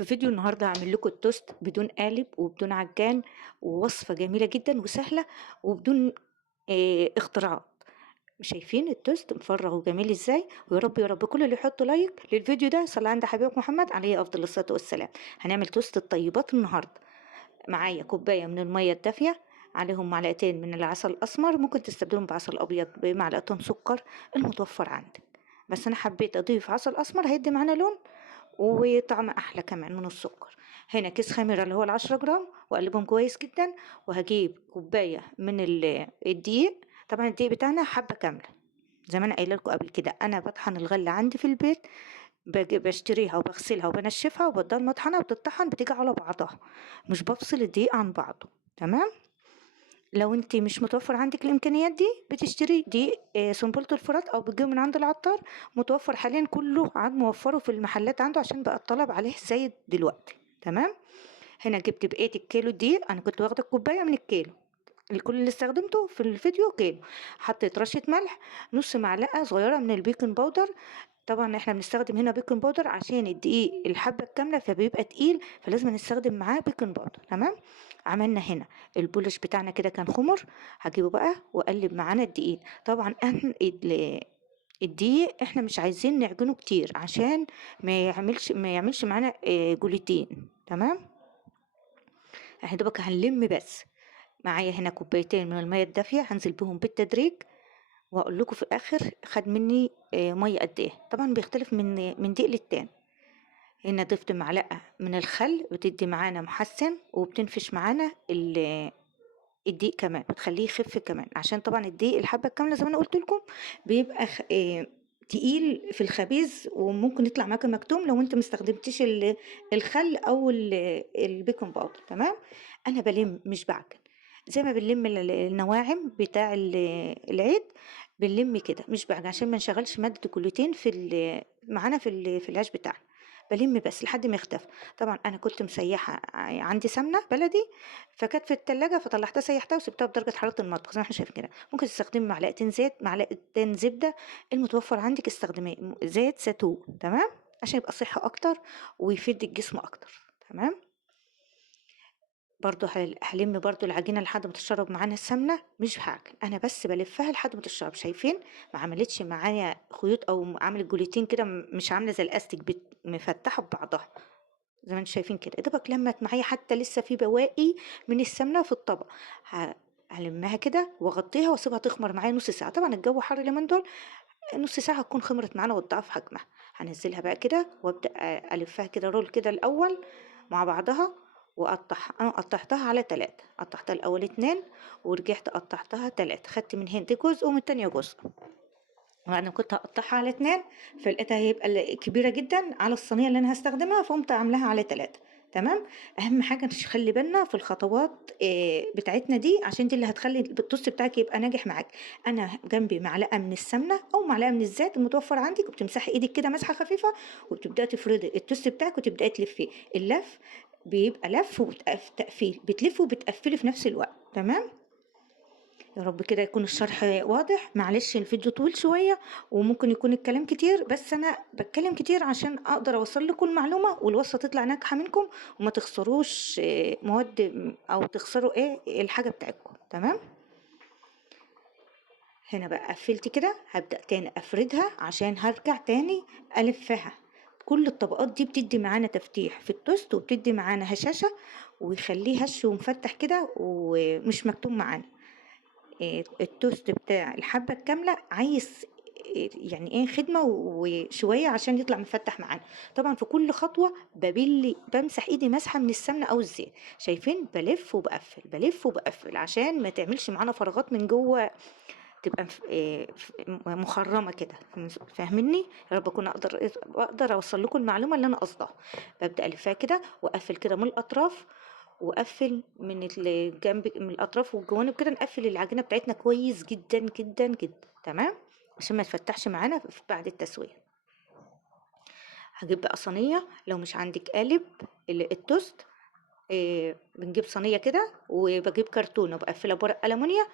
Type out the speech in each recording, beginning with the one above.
في فيديو النهارده هعمل لكم التوست بدون قالب وبدون عجان، ووصفة جميلة جدا وسهلة وبدون اختراعات. شايفين التوست مفرغ وجميل ازاي؟ ويا رب يا رب كل اللي يحط لايك للفيديو ده صلى عند حبيبك محمد عليه افضل الصلاة والسلام. هنعمل توست الطيبات النهارده. معايا كوباية من المية الدافية، عليهم معلقتين من العسل الأسمر، ممكن تستبدلهم بعسل أبيض بمعلقتين سكر المتوفر عندك، بس أنا حبيت أضيف عسل أسمر هيدي معانا لون وطعم أحلى كمان من السكر. هنا كيس خميرة اللي هو ال10 جرام وأقلبهم كويس جدا، وهجيب كوباية من الدقيق. طبعا الدقيق بتاعنا حبة كاملة، زي ما أنا قايلة لكم قبل كده أنا بطحن الغلة عندي في البيت، بشتريها وبغسلها وبنشفها وبفضل مطحنة وبتطحن بتيجي على بعضها، مش بفصل الدقيق عن بعضه. تمام. لو انت مش متوفر عندك الامكانيات دي بتشتري دقيق سنبلة الفرات او بتجيبه من عند العطار، متوفر حاليا كله عاد موفره في المحلات عنده عشان بقى الطلب عليه زايد دلوقتي. تمام. هنا جبت بقية الكيلو دقيق، انا كنت واخده كوبايه من الكيلو، الكل اللي استخدمته في الفيديو كيلو. حطيت رشة ملح، نص معلقة صغيرة من البيكنج باودر. طبعا احنا بنستخدم هنا بيكنج باودر عشان الدقيق الحبة الكاملة فبيبقى تقيل، فلازم نستخدم معاه بيكنج باودر. تمام. عملنا هنا البولش بتاعنا كده كان خمر، هجيبه بقى واقلب معانا الدقيق. طبعا احنا الدقيق احنا مش عايزين نعجنه كتير عشان ما يعملش معانا جلوتين. تمام. احنا دوبك هنلم بس. معايا هنا كوبايتين من المية الدافية هنزل بهم بالتدريج، واقول لكم في الاخر خد مني ميه قد ايه. طبعا بيختلف من دقيق للتاني. هنا ضفت معلقه من الخل بتدي معانا محسن وبتنفش معانا الدقيق كمان، بتخليه يخف كمان، عشان طبعا الدقيق الحبه الكامله زي ما انا قلت لكم بيبقى تقيل في الخبيز وممكن يطلع معاك مكتوم لو انت مستخدمتيش الخل او البيكنج باودر. تمام. انا بلم مش بعجن، زي ما بنلم النواعم بتاع العيد، بنلم كده مش بعجن عشان ما نشغلش مادة الجلوتين معانا في العيش بتاعنا. بلم بس لحد ما يختفي. طبعا انا كنت مسيحه عندي سمنه بلدي، فكانت في التلاجة فطلعتها سيحتها وسبتها بدرجه حراره المطبخ زي ما احنا شايفين كده. ممكن تستخدمي معلقتين زيت معلقتين زبده، المتوفر عندك استخدميه زيت زيتون. تمام. عشان يبقى صحه اكتر ويفيد الجسم اكتر. تمام. برضو هلم برضو العجينة لحد ما تشرب معانا السمنة، مش هعجن انا بس بلفها لحد ما تشرب. شايفين ما عملتش معايا خيوط او عملت جوليتين كده، مش عاملة زي الاستيك مفتحة ببعضها زي ما انتم شايفين كده. يا دوبك لمت معايا حتى لسه في بواقي من السمنة في الطبق. ه- هلمها كده واغطيها واسيبها تخمر معايا نص ساعة. طبعا الجو حر اليومين دول، نص ساعة هتكون خمرت معانا وتضاعف حجمها. هنزلها بقى كده وابدأ الفها كده رول كده الاول مع بعضها واقطعها. انا قطعتها على 3، قطعتها الاول 2 ورجعت قطعتها 3، خدت من هنا جزء ومن التانية جزء. وانا كنت هقطعها على 2 فلقيتها هيبقى كبيرة جدا على الصينية اللي انا هستخدمها، فقمت عاملاها على 3. تمام. اهم حاجة نخلي بالنا في الخطوات بتاعتنا دي، عشان دي اللي هتخلي التوست بتاعك يبقى ناجح معاك. انا جنبي معلقة من السمنة او معلقة من الزيت المتوفر عندك، وبتمسحي ايدك كده مسحة خفيفة وبتبدأي تفردي التوست بتاعك وتبدأي تلفيه. اللف بيبقى لف وتقفيل، بتلفي وبتقفلي في نفس الوقت. تمام. يا رب كده يكون الشرح واضح. معلش الفيديو طويل شوية وممكن يكون الكلام كتير، بس أنا بتكلم كتير عشان أقدر أوصل لكم المعلومة والوصفة تطلع ناجحة منكم وما تخسروش مواد أو تخسروا الحاجة بتاعتكم. تمام. هنا بقى قفلت كده، هبدأ تاني أفردها عشان هرجع تاني ألفها. كل الطبقات دي بتدي معانا تفتيح في التوست وبتدي معانا هشاشة ويخليه هش ومفتح كده ومش مكتوم معانا. التوست بتاع الحبة الكاملة عايز يعني خدمة وشوية عشان يطلع مفتح معانا. طبعا في كل خطوة بمسح ايدي مسحة من السمنة او الزيت. شايفين بلف وبقفل بلف وبقفل عشان ما تعملش معانا فراغات من جوه، تبقى مخرمة كده. فاهميني؟ يا رب اكون اقدر اوصل لكم المعلومة اللي انا قصدها. ببدأ الفها كده واقفل كده من الاطراف، وقفل من الجنب من الاطراف والجوانب كده، نقفل العجينة بتاعتنا كويس جدا جدا جدا. تمام. عشان ما تفتحش معانا بعد التسوية. هجيب بقى صينية، لو مش عندك قالب التوست بنجيب صينية كده وبجيب كرتونة وبقفلها بورق ألمونيا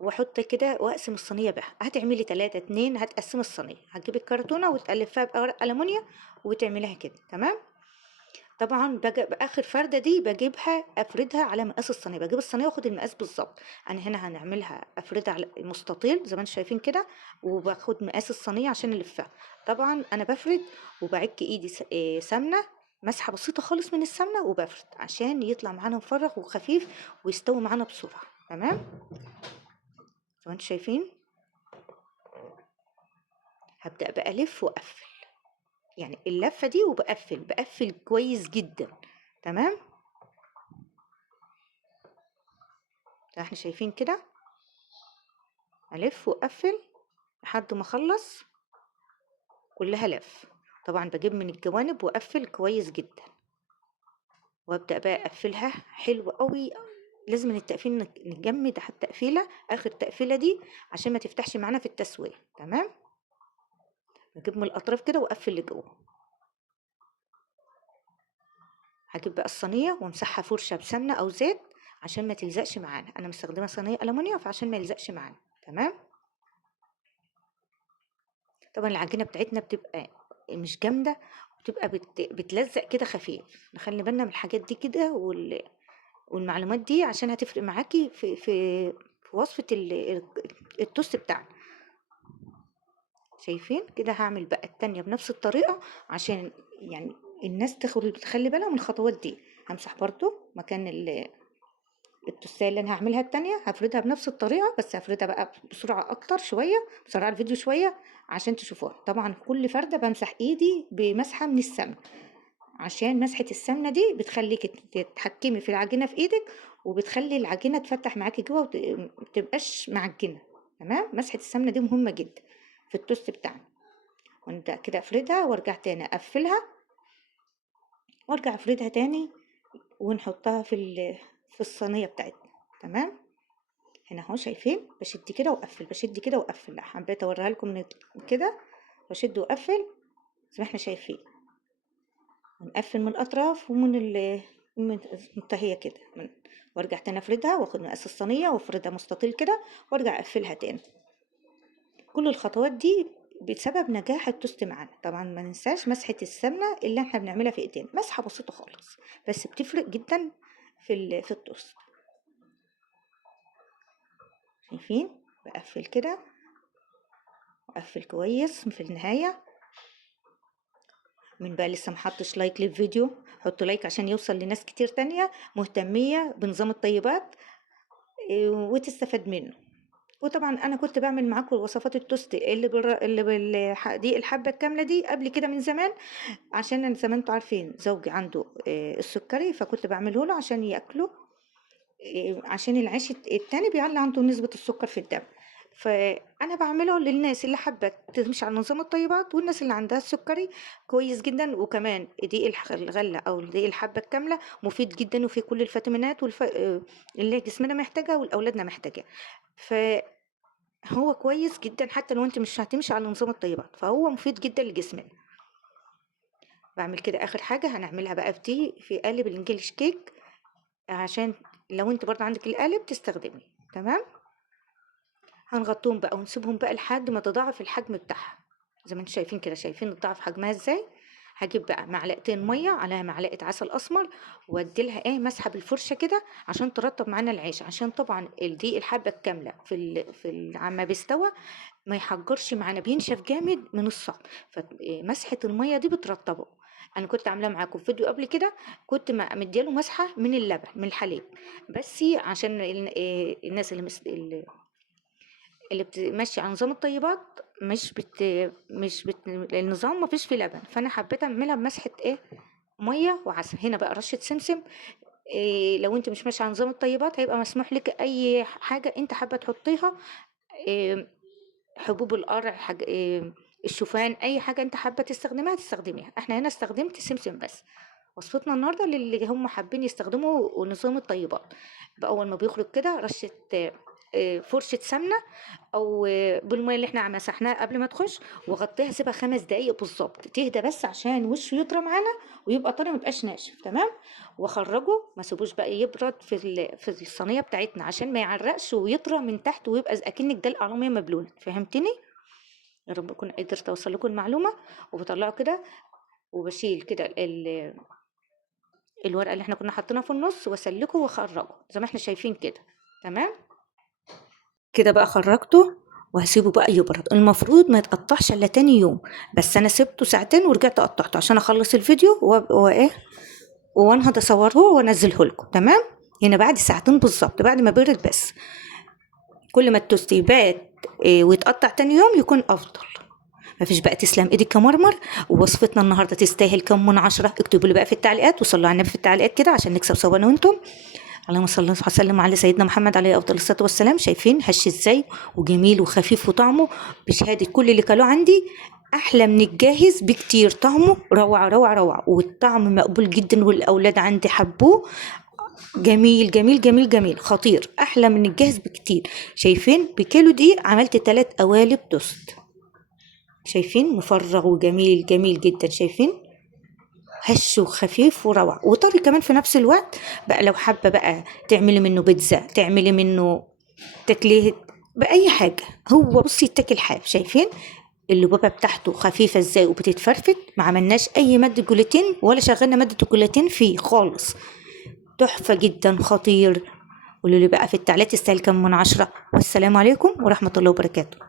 واحط كده واقسم الصينيه بقى. هتعملي 3 2 هتقسمي الصينيه، هتجيبي الكرتونه وتقلبيها بورق ألمونيا وتعمليها كده. تمام. طبعًا بآخر فردة دي باجيبها أفردها على مقاس الصينية، باجيب الصينية وآخد المقاس بالضبط، أنا هنا هنعملها أفردها على مستطيل زي ما أنتم شايفين كده، وباخد مقاس الصينية عشان ألفّها، طبعًا أنا بافرد وباعِك إيدي سمنة، مسحة بسيطة خالص من السمنة وبافرد، عشان يطلع معانا مفرّغ وخفيف ويستوي معانا بسرعة، تمام؟ زي ما أنتم شايفين، هابدأ بقى ألِف وأقفّل، يعني اللفة دي باقفّل كويس جدًا، تمام؟ زي ما إحنا شايفين كده، ألِف وأقفّل لحد ما أخلّص كلّها لَف، طبعًا باجيب من الجوانب وأقفّل كويس جدًا، وأبدأ بقى أقفّلها حلو أوي، لازمًا التقفيل نجمّد على التقفيلة آخر تقفيلة دي عشان ما تفتحش معانا في التسوية، تمام، باجيب من الأطراف كده وأقفّل لجوّه، هاجيب بقى الصينية وامسحها فرشة بسمنة أو زيت عشان ما تلزقش معانا، أنا مستخدمة صينية ألمونيا فعشان ما يلزقش معانا، تمام. طبعًا العجينة بتاعتنا بتبقى مش جامدة، وبتبقى بتلزّق كده خفيف، نخلّي بالنا من الحاجات دي كده والمعلومات دي عشان هتفرق معاكِ في وصفة التوست بتاعنا، شايفين؟ كده هاعمل بقى التانية بنفس الطريقة عشان يعني الناس تخلّي بالها من الخطوات دي، هامسح برضه مكان التوستاية اللي أنا هاعملها التانية، هافردها بنفس الطريقة بس هافردها بقى بسرعة أكتر شوية، مسرّعة الفيديو شوية عشان تشوفوها، طبعًا كل فردة بامسح إيدي بمسحة من السمنة، عشان مسحة السمنة دي بتخلّيكِ تتحكمي في العجينة في إيدِك، وبتخلّي العجينة تفتح معاكِ جوّه ما تبقاش معجنة، تمام، مسحة السمنة دي مهمة جدًا في التوست بتاعنا، وأبدأ كده أفردها وأرجع تاني أقفّلها وأرجع أفردها تاني ونحطها في الصينية بتاعتنا، تمام. هنا أهو شايفين باشد كده وأقفّل، باشد كده وأقفّل، لأ حبيت أورّيها لكم من كده باشد وأقفّل زي ما إحنا شايفين، ونقفّل من الأطراف ومن من منتهية كده وأرجع تاني أفردها وآخد مقاس الصينية وأفردها مستطيل كده وأرجع أقفّلها تاني، كل الخطوات دي بسبب نجاح التوست معانا، طبعًا ما ننساش مسحة السمنة اللي إحنا بنعملها في إيدينا، مسحة بسيطة خالص، بس بتفرق جدًا في التوست، شايفين؟ باقفّل كده وأقفّل كويس في النهاية. مين بقى لسه ما حطّش لايك للفيديو، حطّوا لايك عشان يوصل لناس كتير تانية مهتمية بنظام الطيبات وتستفاد منّه. وطبعًا أنا كنت باعمل معاكم وصفات التوست اللي دقيق الحبّة الكاملة دي قبل كده من زمان، عشان أنا زي ما أنتم عارفين زوجي عنده السُكّري، فكنت باعمله له عشان ياكله عشان العيش التاني بيعلّي عنده نسبة السُكّر في الدم، فأنا باعمله للناس اللي حابة تمشي على نظام الطيبات والناس اللي عندها السُكّري كويس جدًا، وكمان دقيق الغلّة أو دقيق الحبّة الكاملة مفيد جدًا وفيه كل الفيتامينات اللي جسمنا محتاجها وأولادنا محتاجاها، فهو كويس جدًا حتى لو أنتِ مش هتمشي على نظام الطيبات، فهو مفيد جدًا لجسمنا. باعمل كده آخر حاجة هنعملها بقى في قالب الEnglish cake عشان لو أنتِ برضه عندِك القالب تستخدميه، تمام؟ هنغطّيهم بقى ونسيبهم بقى لحد ما تضاعف الحجم بتاعها، زي ما أنتم شايفين كده، شايفين اتضاعف حجمها إزاي؟ هاجيب بقى معلقتين مَيّة عليها معلقة عسل أسمر وأدّي لها إيه، مسحة بالفرشة كده عشان ترطّب معانا العيش، عشان طبعًا دقيق الحبة الكاملة عمّا بيستوى ما يحجّرش معانا، بينشف جامد من الصهد، مسحة المَيّة دي بترطّبه. أنا كنت عاملاه معاكم في فيديو قبل كده، كنت مدّية له مسحة من اللبن، من الحليب، بس عشان الناس اللي ماشية على نظام الطيبات مش النظام ما فيش فيه لبن، فأنا حبيت أعملها بمسحة إيه، مَيّة وعسل. هنا بقى رشة سمسم، لو أنتِ مش ماشية على نظام الطيبات هيبقى مسموح لِك أي حاجة أنتِ حابة تحطيها، آآ حبوب القرع، حاج الشوفان، أي حاجة أنتِ حابة تستخدميها، إحنا هنا استخدمت سمسم بس. وصفتنا النهارده للي هم حابين يستخدموا نظام الطيبات، أول ما بيخرج كده رشة فرشة سمنة أو بالمَيّة اللي إحنا مسحناها قبل ما تخش، واغطّيها اسيبها 5 دقايق بالضبط، تهدى بس عشان وشه يطرى معانا ويبقى طري ما يبقاش ناشف، تمام، واخرّجه ما اسيبوش بقى يبرد في الصينية بتاعتنا عشان ما يعرقش ويطرى من تحت ويبقى أكنِّك دلقة على مَيّة مبلولة، فهمتني؟ يا رب أكون قدرت أوصّل لكم المعلومة، وباطلّعه كده وباشيل كده الورقة اللي احنا كنا حاطينها في النص واسلكه واخرجه زي ما احنا شايفين كده. تمام كده بقى خرجته وهسيبه بقى يبرد. المفروض ما يتقطعش الا تاني يوم، بس انا سبته ساعتين ورجعت قطعته عشان اخلص الفيديو وايه وانا هصوره وانزله لكم. تمام هنا بعد ساعتين بالظبط بعد ما برد. بس كل ما التوست يبات ويتقطع تاني يوم يكون افضل. مفيش بقى تسلم ايدك يا مرمر. ووصفتنا النهارده تستاهل كم من 10؟ اكتبوا لي بقى في التعليقات وصلوا على النبي في التعليقات كده عشان نكسب سوا انا وانتم. اللهم صل وسلم على سيدنا محمد عليه افضل الصلاه والسلام. شايفين هش ازاي وجميل وخفيف وطعمه بشهاده كل اللي كلوه عندي احلى من الجاهز بكتير. طعمه روعه روعه روعه والطعم مقبول جدا والاولاد عندي حبوه. جميل جميل جميل جميل خطير احلى من الجاهز بكتير. شايفين بكيلو دقيق عملت 3 قوالب توست. شايفين مفرغ وجميل جميل جدا. شايفين هش وخفيف وروعة وطري كمان في نفس الوقت. بقى لو حابة بقى تعملي منه بيتزا تعملي منه تاكليه بأي حاجة. هو بصي يتاكل حاف. شايفين اللبابة بتاعته خفيفة ازاي وبتتفرفت. ما عملناش اي مادة جلوتين ولا شغلنا مادة الجلوتين فيه خالص. تحفة جدا خطير. قولوا لي بقى في التعليقات تستاهل كم من 10. والسلام عليكم ورحمة الله وبركاته.